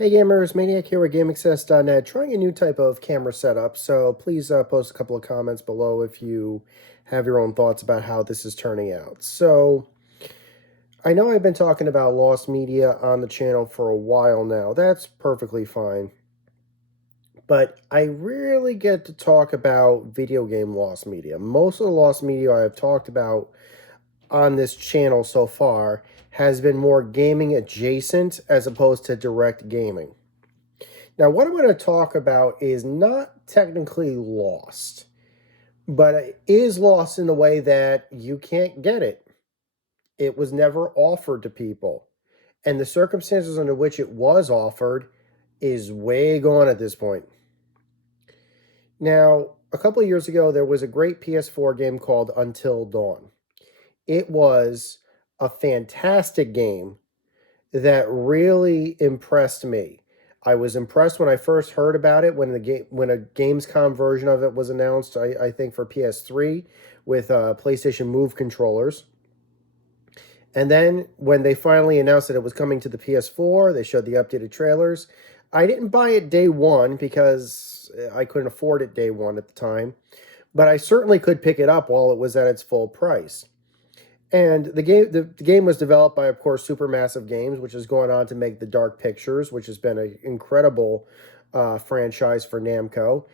Hey gamers, Maniac here with GameAccess.net, trying a new type of camera setup, so please post a couple of comments below if you have your own thoughts about how this is turning out. So, I know I've been talking about lost media on the channel for a while now. That's perfectly fine. But I rarely get to talk about video game lost media. Most of the lost media I have talked about on this channel so far has been more gaming adjacent as opposed to direct gaming. Now, what I'm going to talk about is not technically lost, but it is lost in the way that you can't get it. It was never offered to people. And the circumstances under which it was offered is way gone at this point. Now, a couple of years ago, there was a great PS4 game called Until Dawn. It was a fantastic game that really impressed me. I was impressed when I first heard about it when a Gamescom version of it was announced. I think for PS3 with PlayStation Move controllers. And then when they finally announced that it was coming to the PS4, they showed the updated trailers. I didn't buy it day one because I couldn't afford it day one at the time, but I certainly could pick it up while it was at its full price. And the game was developed by, of course, Supermassive Games, which has gone on to make the Dark Pictures, which has been an incredible franchise for Namco.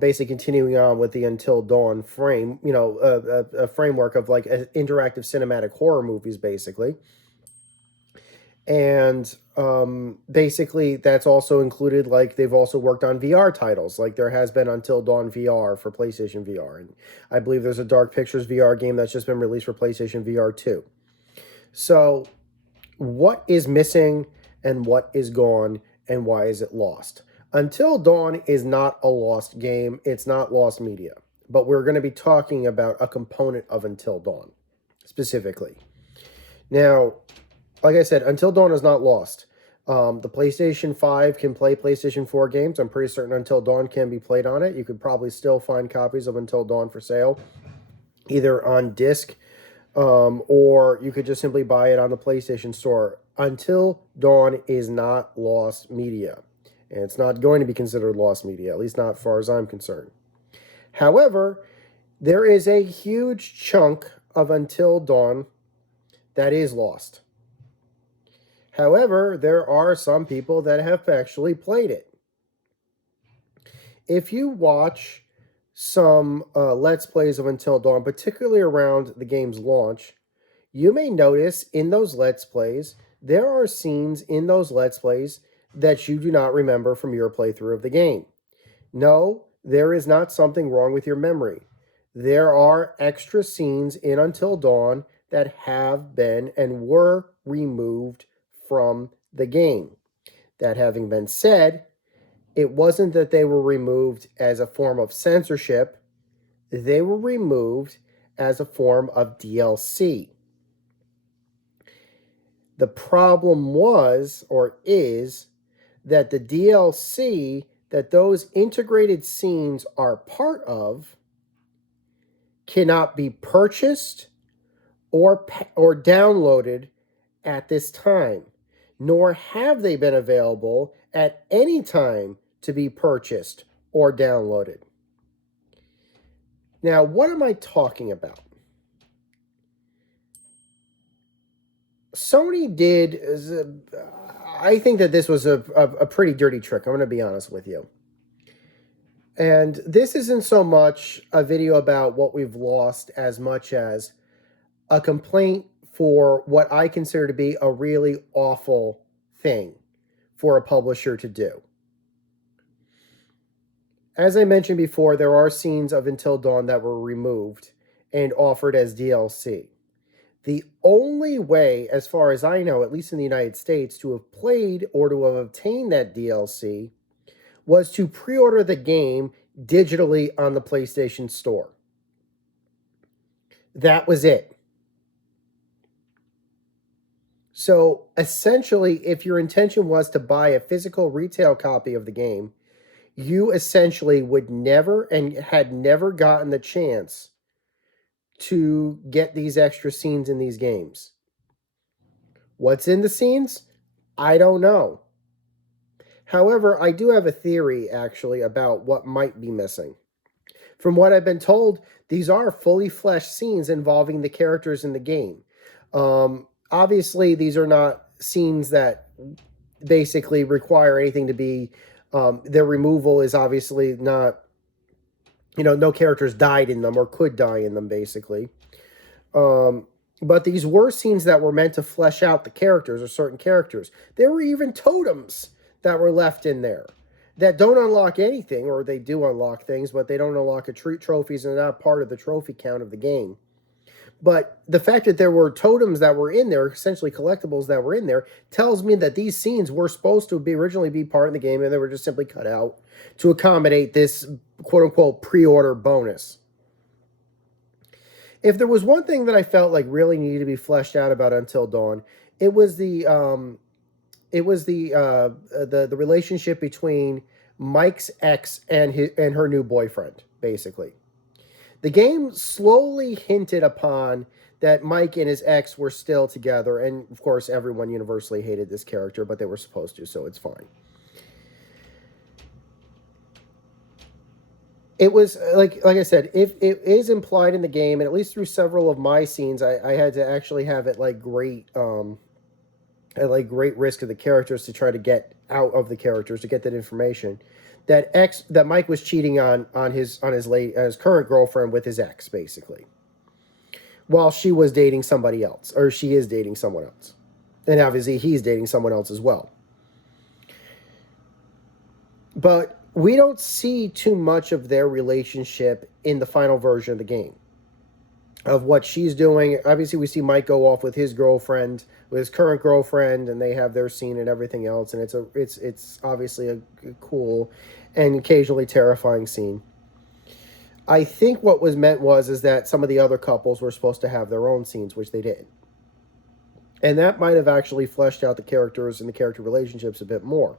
Basically continuing on with the Until Dawn frame, a framework of like interactive cinematic horror movies, basically. And basically that's also included, like, they've also worked on VR titles, like there has been Until Dawn VR for PlayStation VR, and I believe there's a Dark Pictures VR game that's just been released for PlayStation VR 2. So what is missing and what is gone and why is it lost? Until Dawn is not a lost game, it's not lost media, but we're going to be talking about a component of Until Dawn specifically. Now, like I said, Until Dawn is not lost. The PlayStation 5 can play PlayStation 4 games. I'm pretty certain Until Dawn can be played on it. You could probably still find copies of Until Dawn for sale, either on disc or you could just simply buy it on the PlayStation Store. Until Dawn is not lost media, and it's not going to be considered lost media, at least not as far as I'm concerned. However, there is a huge chunk of Until Dawn that is lost. However, there are some people that have actually played it. If you watch some Let's Plays of Until Dawn, particularly around the game's launch, you may notice in those Let's Plays, there are scenes in those Let's Plays that you do not remember from your playthrough of the game. No, there is not something wrong with your memory. There are extra scenes in Until Dawn that have been and were removed from the game. That having been said, it wasn't that they were removed as a form of censorship. They were removed as a form of DLC. The problem was, or is, that the DLC that those integrated scenes are part of cannot be purchased or downloaded at this time, nor have they been available at any time to be purchased or downloaded. Now, what am I talking about? Sony did, I think that this was a pretty dirty trick, I'm going to be honest with you. And this isn't so much a video about what we've lost as much as a complaint for what I consider to be a really awful thing for a publisher to do. As I mentioned before, there are scenes of Until Dawn that were removed and offered as DLC. The only way, as far as I know, at least in the United States, to have played or to have obtained that DLC was to pre-order the game digitally on the PlayStation Store. That was it. So essentially, if your intention was to buy a physical retail copy of the game, you essentially would never and had never gotten the chance to get these extra scenes in these games. What's in the scenes? I don't know. However, I do have a theory actually about what might be missing. From what I've been told, these are fully fleshed scenes involving the characters in the game. Obviously, these are not scenes that basically require anything to be. Their removal is obviously not. No characters died in them or could die in them, basically. But these were scenes that were meant to flesh out the characters or certain characters. There were even totems that were left in there that don't unlock anything, or they do unlock things, but they don't unlock trophies and they're not part of the trophy count of the game. But the fact that there were totems that were in there, essentially collectibles that were in there, tells me that these scenes were supposed to be originally be part of the game, and they were just simply cut out to accommodate this quote-unquote pre-order bonus. If there was one thing that I felt like really needed to be fleshed out about Until Dawn, it was the relationship between Mike's ex and her new boyfriend, basically. The game slowly hinted upon that Mike and his ex were still together, and of course everyone universally hated this character, but they were supposed to, so it's fine. It was like I said, if it is implied in the game, and at least through several of my scenes, I had to actually have it at great risk of the characters to try to get out of the characters to get that information. That Mike was cheating on his current girlfriend with his ex, basically, while she was dating somebody else, or she is dating someone else, and obviously he's dating someone else as well. But we don't see too much of their relationship in the final version of the game, of what she's doing. Obviously, we see Mike go off with his girlfriend, with his current girlfriend, and they have their scene and everything else. And it's obviously a cool and occasionally terrifying scene. I think what was meant is that some of the other couples were supposed to have their own scenes, which they did. And that might have actually fleshed out the characters and the character relationships a bit more.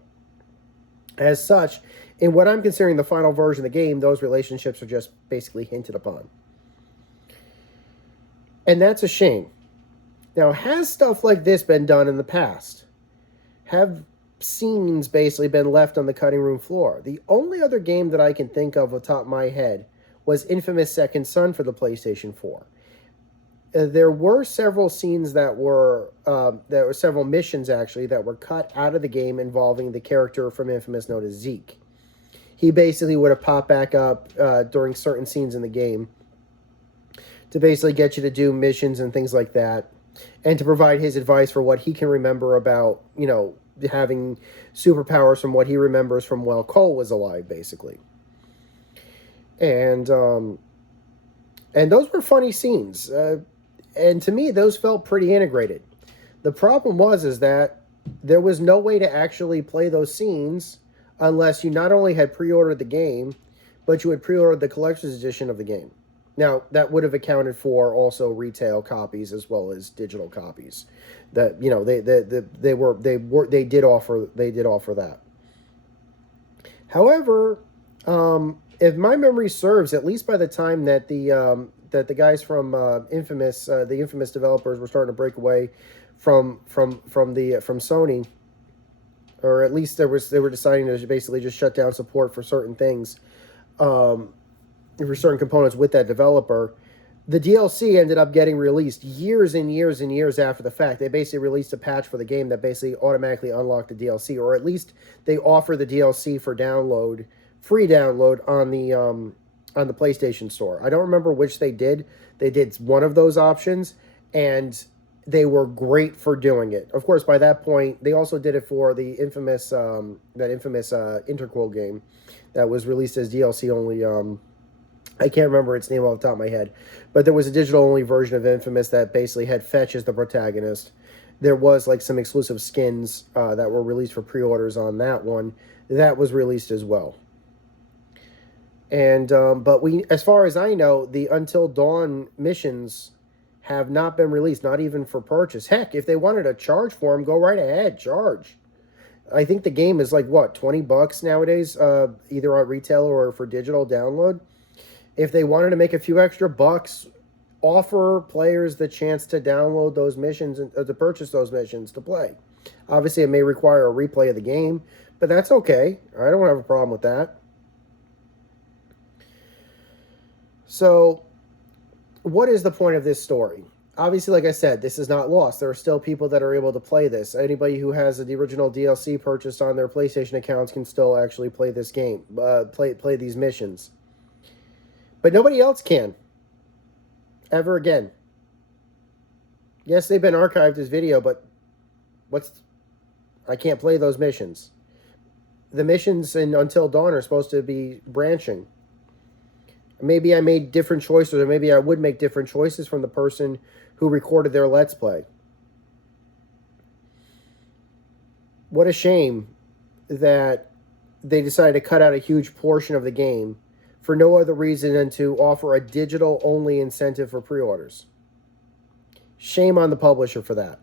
As such, in what I'm considering the final version of the game, those relationships are just basically hinted upon. And that's a shame. Now, has stuff like this been done in the past? Have scenes basically been left on the cutting room floor? The only other game that I can think of top of my head was Infamous Second Son for the PlayStation 4. There were several scenes there were several missions actually that were cut out of the game involving the character from Infamous known as Zeke. He basically would have popped back up during certain scenes in the game to basically get you to do missions and things like that, and to provide his advice for what he can remember about, having superpowers from what he remembers from while Cole was alive, basically. And those were funny scenes. And to me, those felt pretty integrated. The problem is that there was no way to actually play those scenes unless you not only had pre-ordered the game, but you had pre-ordered the collector's edition of the game. Now, that would have accounted for also retail copies as well as digital copies. That they did offer that. However, if my memory serves, at least by the time that the guys from Infamous, the Infamous developers, were starting to break away from Sony, or at least they were deciding to basically just shut down support for certain things, for certain components with that developer. The DLC ended up getting released years and years and years after the fact. They basically released a patch for the game that basically automatically unlocked the DLC, or at least they offer the DLC for download, free download on the PlayStation Store. I don't remember which they did. They did one of those options, and they were great for doing it. Of course, by that point, they also did it for the infamous Interquel game that was released as DLC only. I can't remember its name off the top of my head, but there was a digital-only version of Infamous that basically had Fetch as the protagonist. There was like some exclusive skins that were released for pre-orders on that one. That was released as well. And but as far as I know, the Until Dawn missions have not been released, not even for purchase. Heck, if they wanted to charge for them, go right ahead, charge. I think the game is like, what, $20 nowadays, either on retail or for digital download. If they wanted to make a few extra bucks, offer players the chance to download those missions and to purchase those missions to play. Obviously, it may require a replay of the game, but that's okay. I don't have a problem with that. So, what is the point of this story? Obviously, like I said, this is not lost. There are still people that are able to play this. Anybody who has the original DLC purchased on their PlayStation accounts can still actually play this game, play these missions. But nobody else can. Ever again. Yes, they've been archived as video, but I can't play those missions. The missions in Until Dawn are supposed to be branching. Maybe I made different choices, or maybe I would make different choices from the person who recorded their Let's Play. What a shame that they decided to cut out a huge portion of the game for no other reason than to offer a digital-only incentive for pre-orders. Shame on the publisher for that.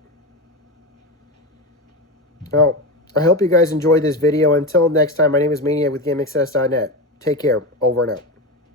Well, I hope you guys enjoyed this video. Until next time, my name is Maniac with GameAccess.net. Take care. Over and out.